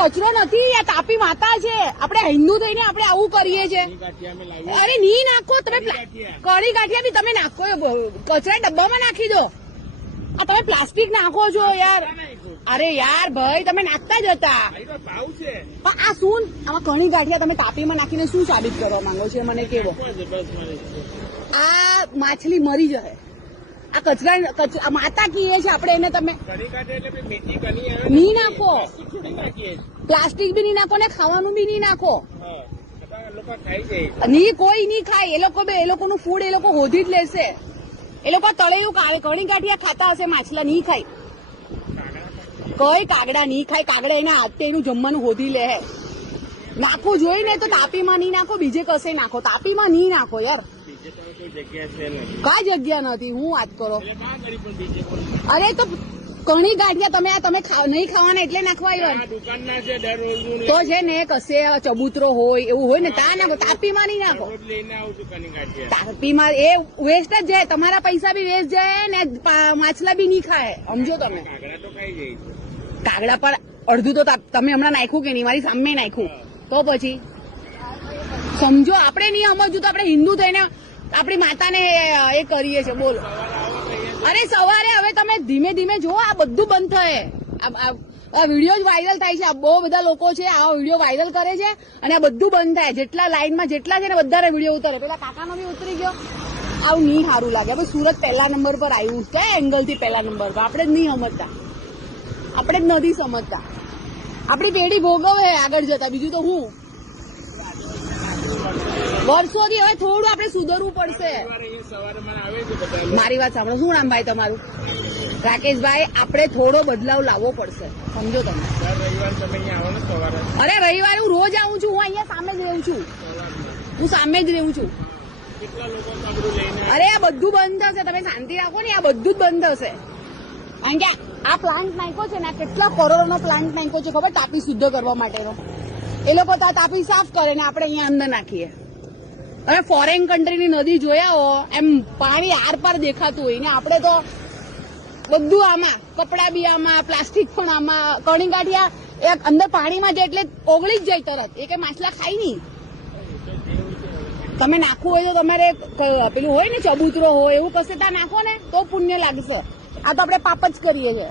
કચરો નથી, આ તાપી માતા છે. આપણે હિન્દુ થઈને આપણે આવું કરીએ લાવીએ અરે ની નાખો, તમે પ્લા- ગાંઠિયા. બી તમે નાખો કચરા ડબ્બામાં નાખી દો. આ તમે પ્લાસ્ટિક નાખો છો યાર. અરે યાર ભાઈ, તમે નાખતા જ હતા. છે પણ આ શું, આમાં ઘણી ગાંઠિયા તમે તાપીમાં નાખીને શું સાબિત કરવા માંગો છો મને કેવો? છે આ માછલી મરી જશે. આ કચરા કચ- માતા કીએ છે આપણે એને તમે કઢી કાઢે એટલે પેલી મેથી કની આવે ની નાખો. પ્લાસ્ટિક બી નહીં નાખો ને ખાવાનું બી નહીં નાખો. હા છતાં લોકો ખાઈ જાય. ની કોઈ નહીં ખાય. એ લોકો બે એ લોકોનું ફૂડ એ લોકો હોધી જ લેશે. એ લોકો તળેલું કાવે કણી ગાંઠિયા ખાતા હશે માછલા નહીં ખાય. કઈ કાગડા નહીં ખાય. કાગડા એના હાથે એનું જમવાનું હોધી લે નાખવું જોઈએ ને તો તાપીમાં નહીં નાખો બીજે કશે નાખો. તાપીમાં નહીં નાખો યાર. કોઈ જગ્યા નથી, હું વાત કરો. અરે તો ઘણી ગાંઠિયા તમે આ તમે નહીં ખાવાના એટલે નાખવા આવ્યા તો છે ને કશે ચબૂતરો હોય, એવું હોય ને તા નાખો તાપીમાં નહીં નાખો. તાપીમાં એ વેસ્ટ જ જાય, તમારા પૈસા બી વેસ્ટ જાય ને માછલા બી નહીં ખાય, સમજો તમે. કાગડા પર અડધું તો તમે હમણાં નાખ્યું કે નહીં? મારી સામે નાખ્યું. તો પછી, સમજો, આપણે નહીં સમજવું તો આપણે હિન્દુ થઈને આપણી માતાને એ કરીએ છીએ, બોલો. અરે, સવારે હવે તમે ધીમે ધીમે જુઓ, આ બધું બંધ થાય. આ- વીડિયો જ વાયરલ થાય છે, આ બહુ બધા લોકો છે આ વીડિયો વાયરલ કરે છે, અને આ બધું બંધ થાય. જેટલા લાઈનમાં, જેટલા છે ને, બધાને વીડિયો ઉતરે. પેલા કાકાનો બી ઉતરી ગયો. આવું નહીં સારું લાગે. હવે સુરત પહેલા નંબર પર આવ્યું છે એંગલથી પહેલા નંબર પર. આપણે જ નહીં સમજતા. આપણે જ નથી સમજતા. આપણી પેઢી ભોગવે આગળ જતા. બીજું તો હું? વર્ષોથી હવે થોડું આપણે સુધરવું પડશે. મારી વાત સાંભળો. શું નામ ભાઈ તમારું? રાકેશભાઈ, આપણે થોડો બદલાવ લાવવો પડશે. સમજો તમે. અરે, રવિવારે હું રોજ આવું છું. હું અહીંયા સામે જ રહું છું. હું સામે જ રહું છું? અરે, આ બધું બંધ થશે તમે શાંતિ રાખો ને. આ બધું જ બંધ થશે કારણ કે આ પ્લાન્ટ નાખ્યો છે ને, આ કેટલા કરોડોનો પ્લાન્ટ નાખ્યો છે ખબર? તાપી શુદ્ધ કરવા માટેનો. એ લોકો તો આ તાપી સાફ કરે ને આપણે અહીંયા અંદર નાખીએ. અને ફોરેન કન્ટ્રીની નદી જોયા હો, એમ પાણી આર પાર દેખાતું હોય ને આપણે તો બધું આમાં, કપડા બી આમાં પ્લાસ્ટિક પણ આમાં, કણી કાઢ્યા એ અંદર પાણીમાં જાય એટલે ઓગળી જ જાય તરત. એ કઈ માછલા ખાય નહીં. તમે નાખવું હોય તો તમારે પેલું હોય ને ચબૂતરો હોય, એવું કશે ત્યાં નાખો ને, તો પુણ્ય લાગશે. આ તો આપણે પાપ જ કરીએ છીએ.